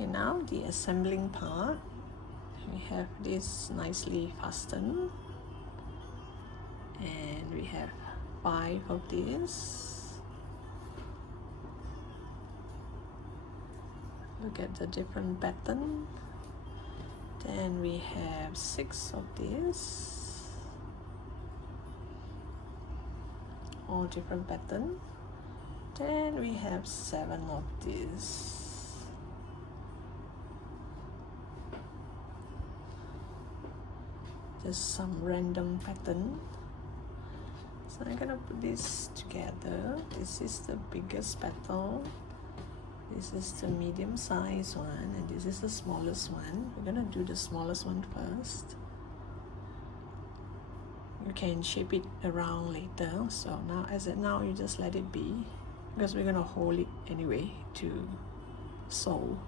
Okay, now the assembling part. We have this nicely fastened, and we have 5 of these. Look at the different pattern. Then we have 6 of these, all different pattern. Then we have 7 of these. Just some random pattern. So I'm gonna put this together. This is the biggest petal, this is the medium size one, and this is the smallest one. We're gonna do the smallest one first. You can shape it around later, so now as of now you just let it be, because we're gonna hold it anyway to sew,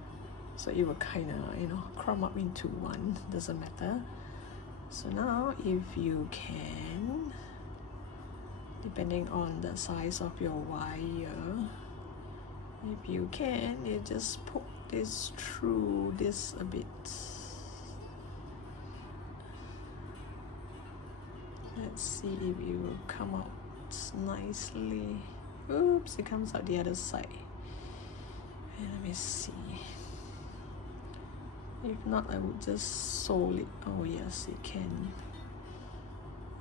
so it will kind of, you know, crumb up into one, doesn't matter. So now if you can, depending on the size of your wire, if you can, you just poke this through this a bit. Let's see if it will come out nicely. Oops, it comes out the other side. And let me see. If not, I would just sew it. Oh yes, it can.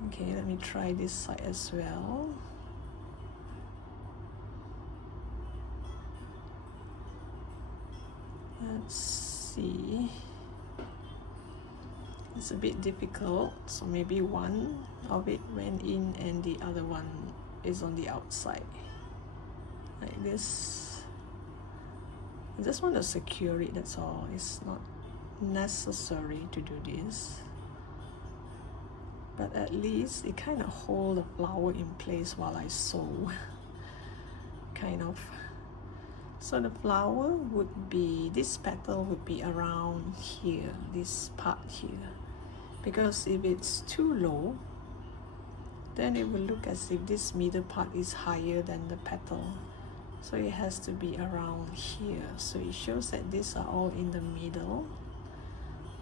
Okay, let me try this side as well. Let's see. It's a bit difficult, so maybe one of it went in and the other one is on the outside. Like this. I just want to secure it, that's all. It's not necessary to do this, but at least it kind of hold the flower in place while I sew. Kind of. So the flower would be, this petal would be around here, this part here, because if it's too low, then it will look as if this middle part is higher than the petal. So it has to be around here, so it shows that these are all in the middle.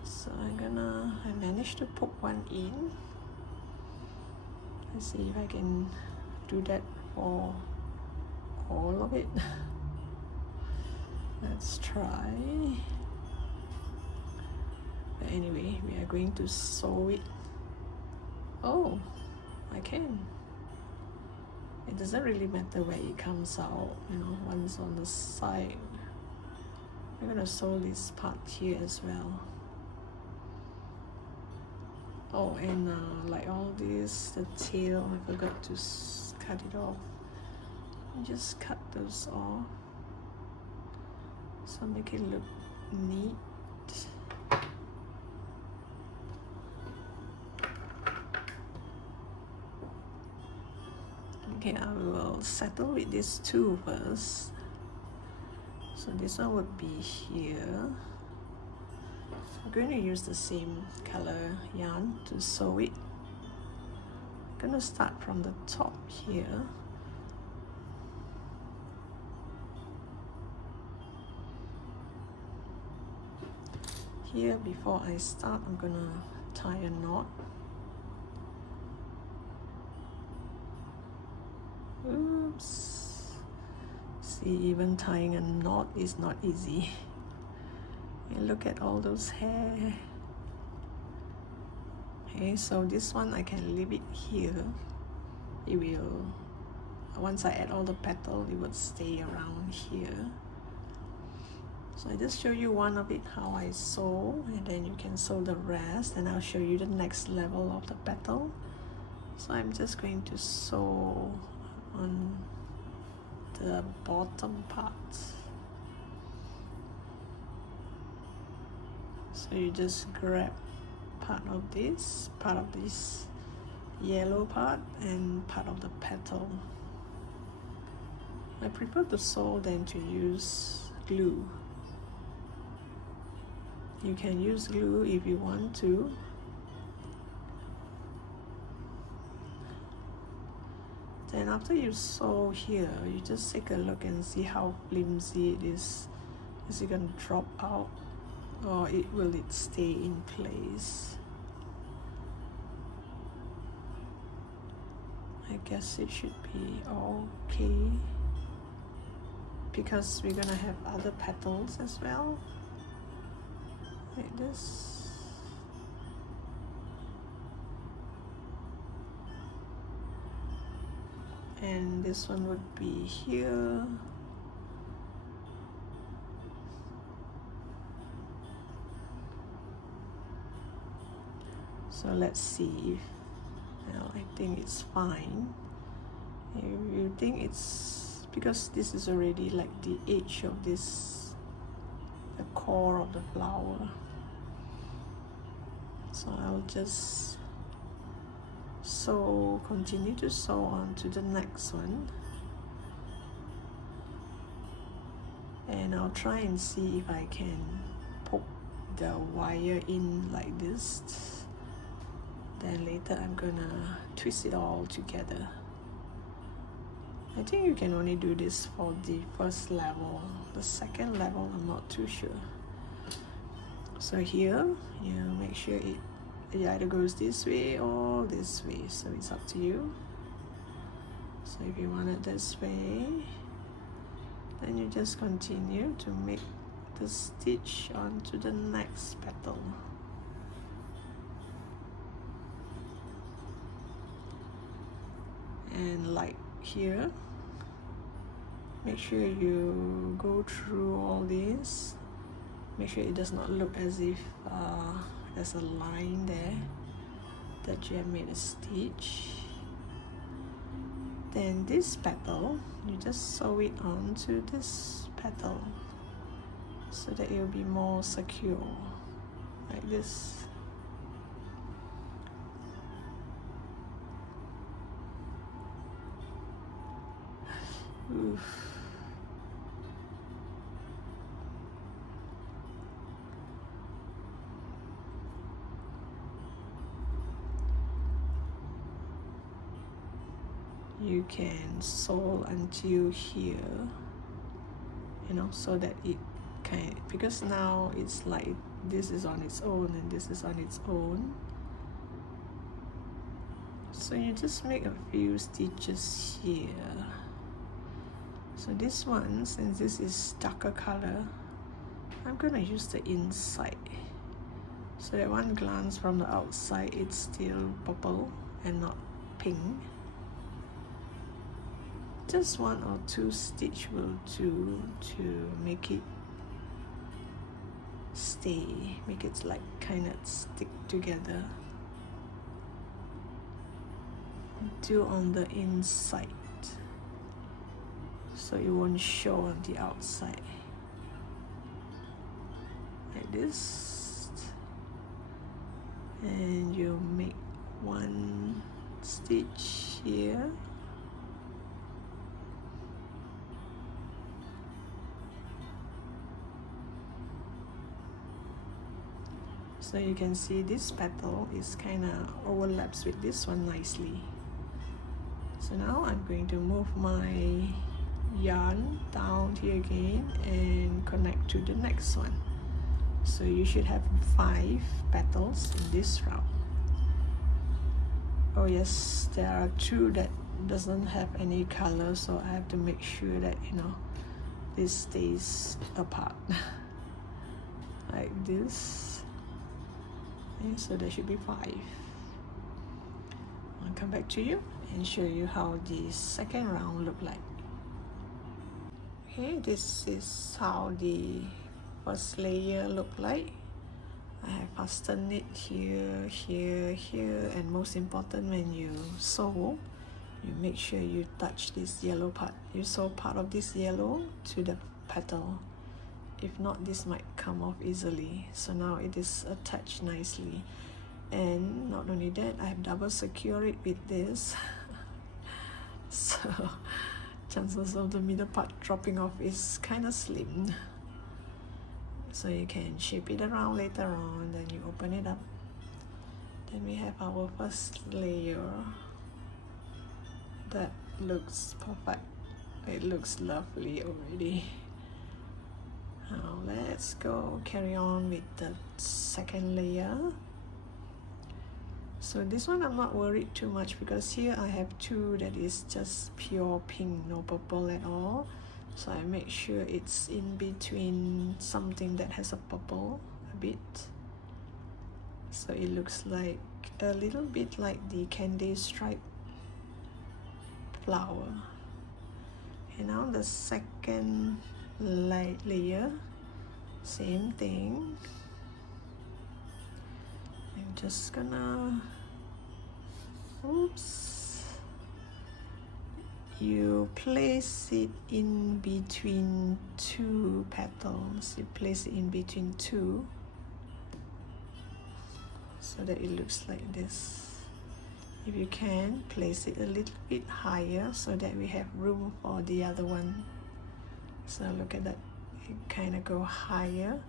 So I managed to poke one in. Let's see if I can do that for all of it. Let's try. But anyway, we are going to sew it. Oh, I can. It doesn't really matter where it comes out, you know, one's on the side. I'm gonna sew this part here as well. Oh, and like all this, the tail, I forgot to cut it off. Just cut those off, so make it look neat. Okay, I will settle with these two first. So this one would be here. I'm going to use the same color yarn to sew it. I'm going to start from the top here. Here, before I start, I'm going to tie a knot. Oops. See, even tying a knot is not easy. And look at all those hair. Okay, so this one I can leave it here. It will, once I add all the petal, it would stay around here. So I just show you one of it, how I sew, and then you can sew the rest, and I'll show you the next level of the petal. So I'm just going to sew on the bottom part. So you just grab part of this yellow part, and part of the petal. I prefer to sew than to use glue. You can use glue if you want to. Then after you sew here, you just take a look and see how flimsy it is. Is it gonna drop out, or will it stay in place? I guess it should be okay, because we're gonna have other petals as well, like this. And this one would be here. So let's see. Well, I think it's fine. If you think it's, because this is already like the edge of this, the core of the flower. So I'll just continue to sew on to the next one, and I'll try and see if I can poke the wire in like this. Then later I'm gonna twist it all together. I think you can only do this for the first level. The second level, I'm not too sure. So here, you make sure it either goes this way or this way, so it's up to you. So if you want it this way, then you just continue to make the stitch onto the next petal. And like here, make sure you go through all this. Make sure it does not look as if there's a line there that you have made a stitch. Then this petal, you just sew it onto this petal so that it will be more secure, like this. Oof. You can sew until here, you know, so that it because now it's like this is on its own and this is on its own. So you just make a few stitches here. So this one, since this is darker color, I'm gonna use the inside, so that one glance from the outside it's still purple and not pink. Just one or two stitch will do to make it stay, make it like kind of stick together. Do on the inside so it won't show on the outside, like this. And you make one stitch here. So you can see this petal is kind of overlaps with this one nicely. So now I'm going to move my yarn down here again and connect to the next one. So you should have 5 petals in this round. Oh yes, there are 2 that doesn't have any color, so I have to make sure that, you know, this stays apart like this. Okay, so there should be 5. I'll come back to you and show you how the second round look like. Okay, this is how the first layer look like. I have fastened it here, here, here, and most important, when you sew, you make sure you touch this yellow part. You sew part of this yellow to the petal. If not, this might come off easily. So now it is attached nicely. And not only that, I have double secured it with this. So chances of the middle part dropping off is kind of slim. So you can shape it around later on, then you open it up. Then we have our first layer. That looks perfect. It looks lovely already. Now let's go carry on with the second layer. So this one I'm not worried too much because here I have two that is just pure pink, no purple at all. So I make sure it's in between something that has a purple a bit. So it looks like a little bit like the candy stripe flower. And now the second layer, same thing. I'm just gonna, oops, you place it in between two petals. You place it in between two so that it looks like this. If you can, place it a little bit higher so that we have room for the other one. So look at that, it kind of go higher,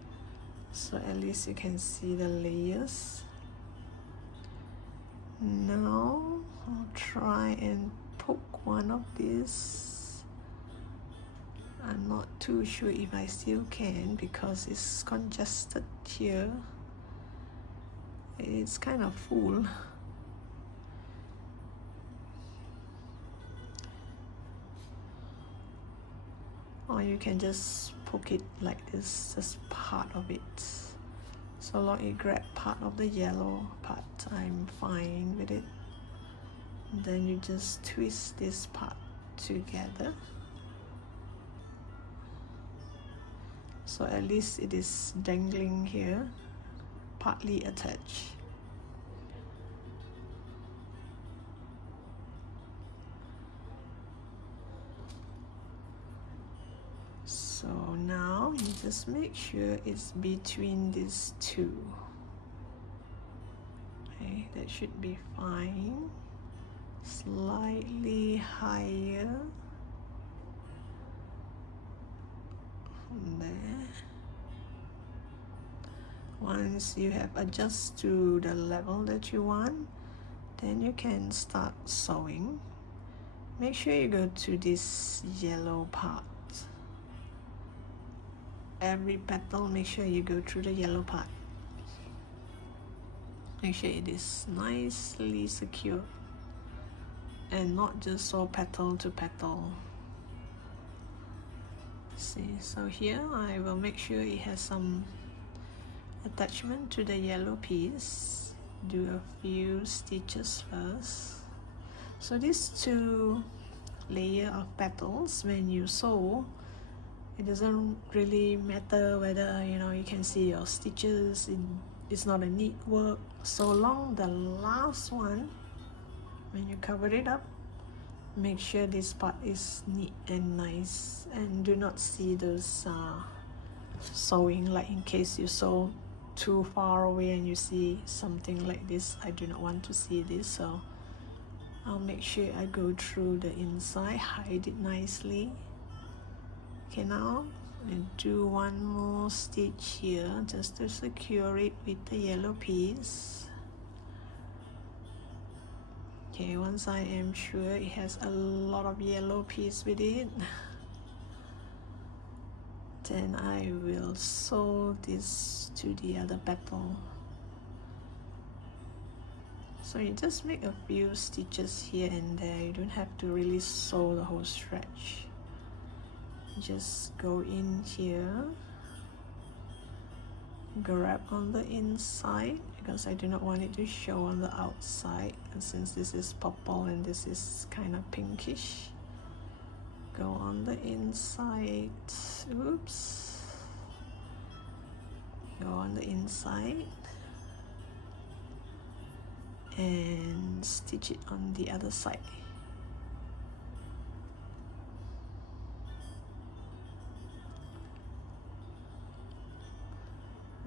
so at least you can see the layers. Now I'll try and poke one of these. I'm not too sure if I still can because it's congested here. It's kind of full. Or you can just poke it like this, just part of it. So long you grab part of the yellow part, I'm fine with it. Then you just twist this part together. So at least it is dangling here, partly attached. So now you just make sure it's between these two. Okay, that should be fine. Slightly higher. There. Once you have adjusted to the level that you want, then you can start sewing. Make sure you go to this yellow part. Every petal, make sure you go through the yellow part. Make sure it is nicely secure and not just sew petal to petal. See, so here I will make sure it has some attachment to the yellow piece. Do a few stitches first. So these two layers of petals, when you sew, it doesn't really matter whether you can see your stitches. It's not a neat work. So long the last one, when you cover it up, make sure this part is neat and nice, and do not see those sewing, like in case you sew too far away and you see something like this. I do not want to see this, so I'll make sure I go through the inside, hide it nicely. Okay, now and do one more stitch here just to secure it with the yellow piece. Okay, once I am sure it has a lot of yellow piece with it, then I will sew this to the other petal. So you just make a few stitches here and there. You don't have to really sew the whole stretch. Just go in here, grab on the inside because I do not want it to show on the outside, and since this is purple and this is kind of pinkish, go on the inside. Oops, go on the inside and stitch it on the other side.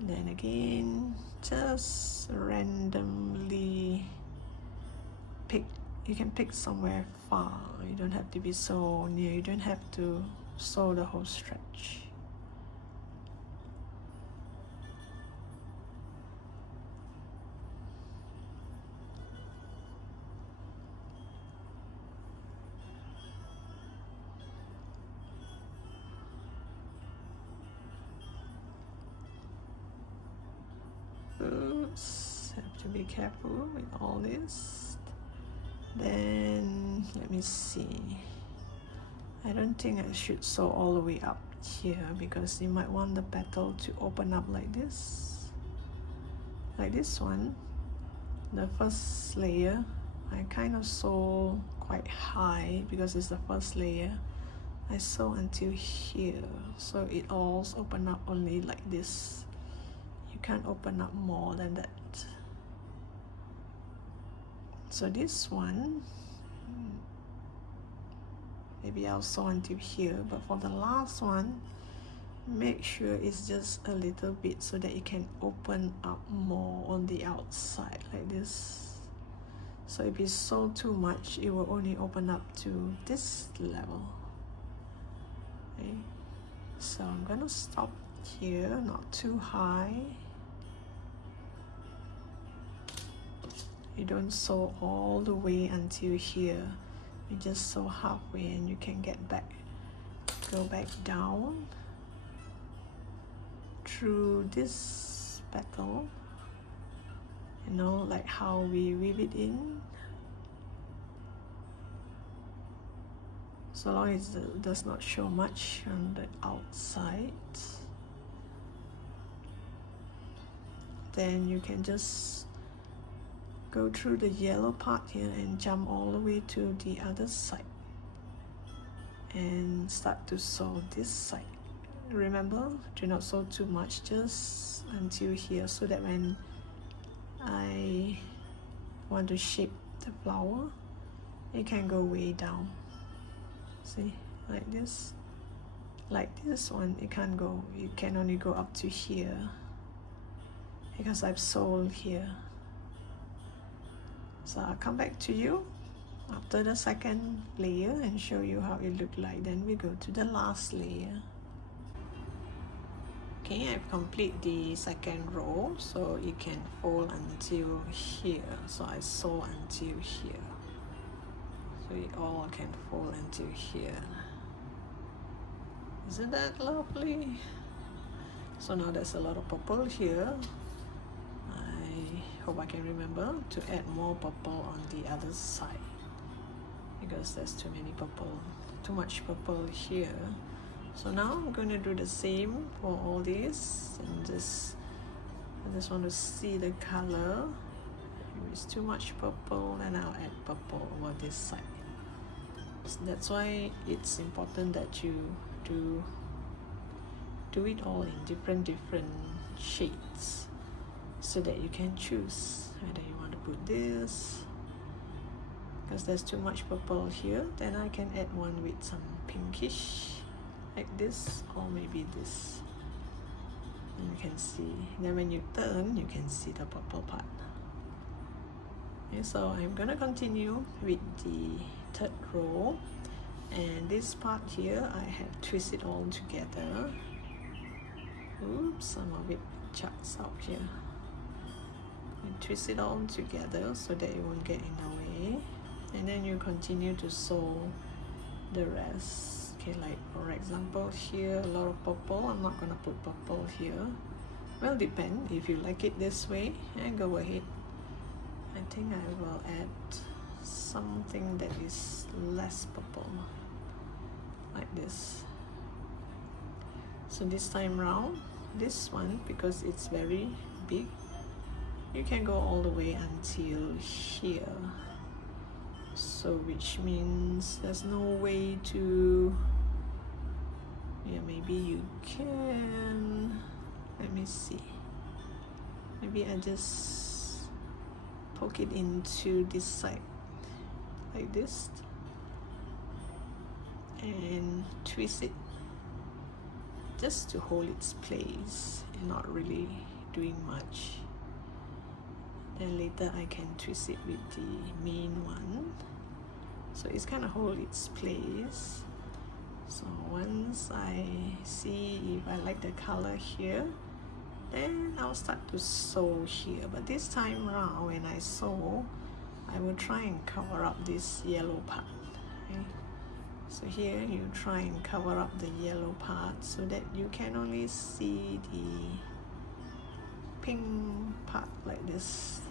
Then again, just randomly pick. You can pick somewhere far. You don't have to be so near. You don't have to sew the whole stretch. Oops, have to be careful with all this. Then let me see, I don't think I should sew all the way up here because you might want the petal to open up like this one. The first layer I kind of sew quite high because it's the first layer. I sew until here, so it all open up only like this. You can't open up more than that. So this one, maybe I'll sew until here, but for the last one, make sure it's just a little bit so that it can open up more on the outside like this. So if you sew too much, it will only open up to this level. Okay, so I'm gonna stop here, not too high. You don't sew all the way until here. You just sew halfway and you can get back, go back down through this petal, you know, like how we weave it in. So long as it does not show much on the outside, then you can just go through the yellow part here and jump all the way to the other side and start to sew this side. Remember, do not sew too much, just until here, so that when I want to shape the flower, it can go way down. See, like this. Like this one, it can't go, it can only go up to here because I've sewed here. So I'll come back to you after the second layer and show you how it looked like. Then we go to the last layer. Okay, I've completed the second row, so it can fold until here. So I sew until here. So it all can fold until here. Isn't that lovely? So now there's a lot of purple here. I hope I can remember to add more purple on the other side because there's too many purple, too much purple here. So now I'm going to do the same for all this, and I just want to see the color. If it's too much purple, then I'll add purple over this side. So that's why it's important that you do it all in different shades, so that you can choose whether you want to put this, because there's too much purple here, then I can add one with some pinkish like this, or maybe this, and you can see, then when you turn you can see the purple part. Okay, so I'm gonna continue with the third row, and this part here I have twisted all together. Oops, some of it chucks out here. You twist it all together so that it won't get in the way, and then you continue to sew the rest. Okay, like for example here, a lot of purple. I'm not gonna put purple here. Well, depend. If you like it this way, and go ahead. I think I will add something that is less purple, like this. So this time round, this one, because it's very big, you can go all the way until here. So which means there's no way to, yeah, maybe you can, let me see, maybe I just poke it into this side like this and twist it just to hold its place and not really doing much. Then later I can twist it with the main one, so it's kind of hold its place. So once I see if I like the color here, then I'll start to sew here. But this time around, when I sew, I will try and cover up this yellow part. Okay? So here you try and cover up the yellow part so that you can only see the pink part like this.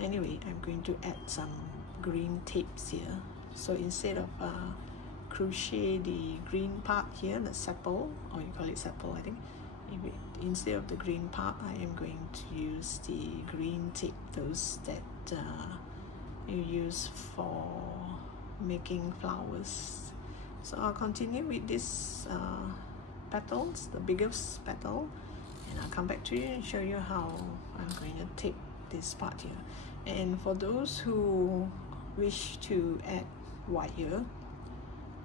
Anyway, I'm going to add some green tapes here. So instead of crochet the green part here, the sepal, or you call it sepal, I think. Instead of the green part, I am going to use the green tape, those that you use for making flowers. So I'll continue with this petals, the biggest petal, and I'll come back to you and show you how I'm going to tape this part here. And for those who wish to add wire,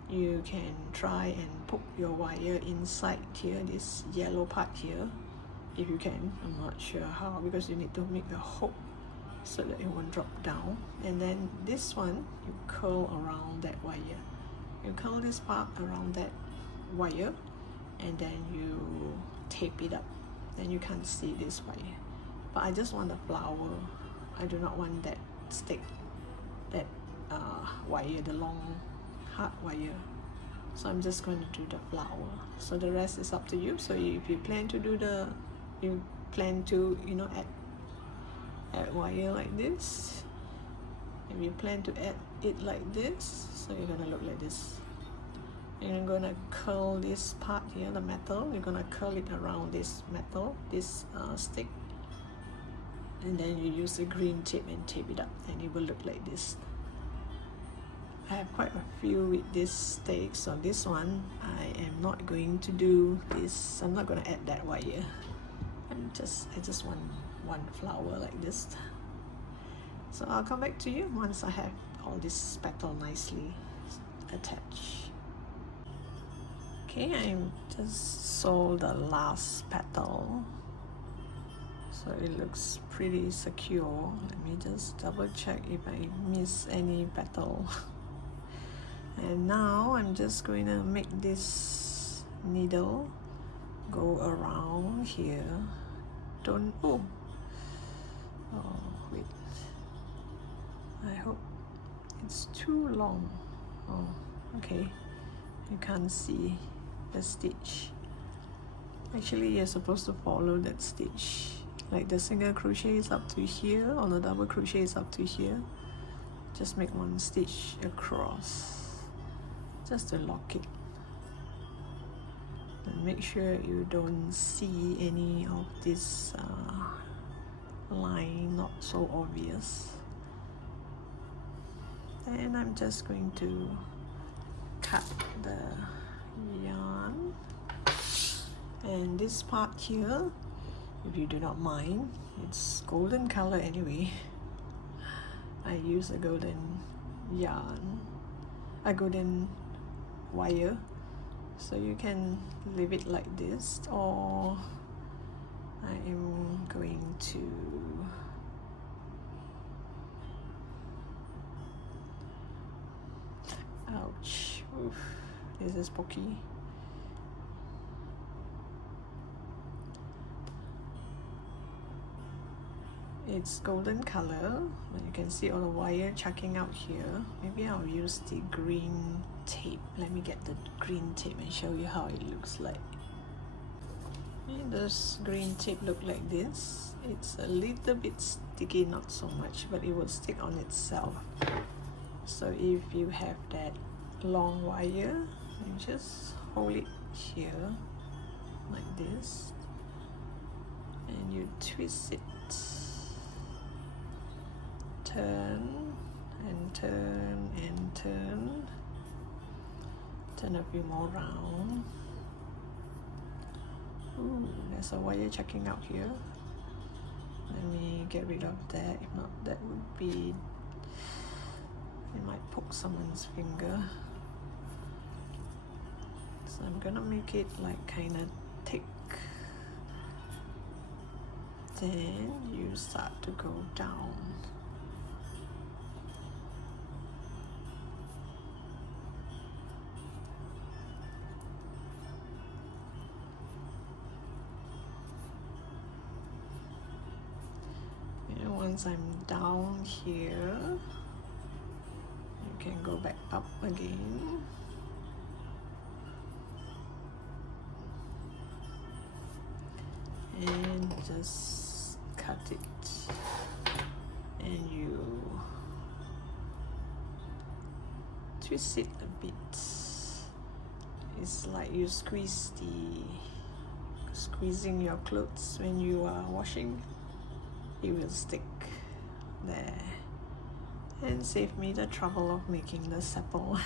you can try and poke your wire inside here, this yellow part here, if you can. I'm not sure how, because you need to make a hook so that it won't drop down. And then this one, you curl around that wire. You curl this part around that wire, and then you tape it up. Then you can't see this wire. But I just want the flower. I do not want that stick, that wire, the long hard wire. So I'm just going to do the flower. So the rest is up to you. So if you plan to do you know, add wire like this. If you plan to add it like this, so you're gonna look like this. And you're gonna curl this part here, the metal. You're gonna curl it around this metal, this stick. And then you use the green tape and tape it up, and it will look like this. I have quite a few with this stick, so this one I am not going to do this. I'm not going to add that wire. I just want one flower like this. So I'll come back to you once I have all this petal nicely attached. Okay, I just sew the last petal, so it looks pretty secure. Let me just double check if I miss any petal. And now I'm just going to make this needle go around here. Oh wait, I hope it's too long. Oh, okay, you can't see the stitch. Actually, you're supposed to follow that stitch. Like the single crochet is up to here, or the double crochet is up to here. Just make one stitch across, just to lock it. And make sure you don't see any of this line, not so obvious. And I'm just going to cut the yarn. And this part here, if you do not mind, it's golden color anyway. I use a golden yarn, a golden wire, so you can leave it like this, or I am going to ouch, oof, this is pokey. It's golden color, and you can see all the wire chucking out here. Maybe I'll use the green tape. Let me get the green tape and show you how it looks like. And this green tape look like this. It's a little bit sticky, not so much, but it will stick on itself. So if you have that long wire, you just hold it here like this, and you twist it. Turn and turn and turn. Turn a few more round. Ooh, there's a wire chucking out here. Let me get rid of that. If not, that would be, it might poke someone's finger. So I'm gonna make it like kind of thick. Then you start to go down. Once I'm down here, you can go back up again. and just cut it, and you twist it a bit. It's like you squeezing your clothes when you are washing. It will stick there and save me the trouble of making the sepal.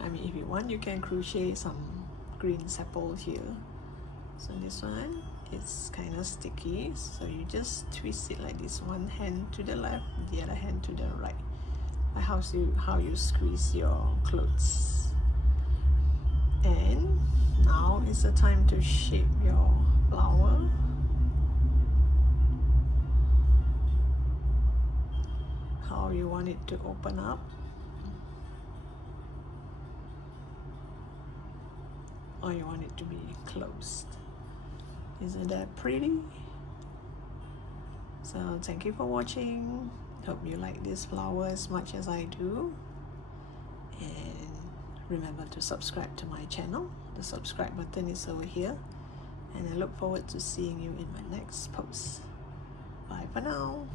I mean, if you want, you can crochet some green sepal here. So this one, it's kind of sticky, so you just twist it like this, one hand to the left, the other hand to the right, like how you squeeze your clothes. And now is the time to shape your flower. How you want it to open up, or you want it to be closed. Isn't that pretty? So thank you for watching. Hope you like this flower as much as I do, and remember to subscribe to my channel. The subscribe button is over here, and I look forward to seeing you in my next post. Bye for now.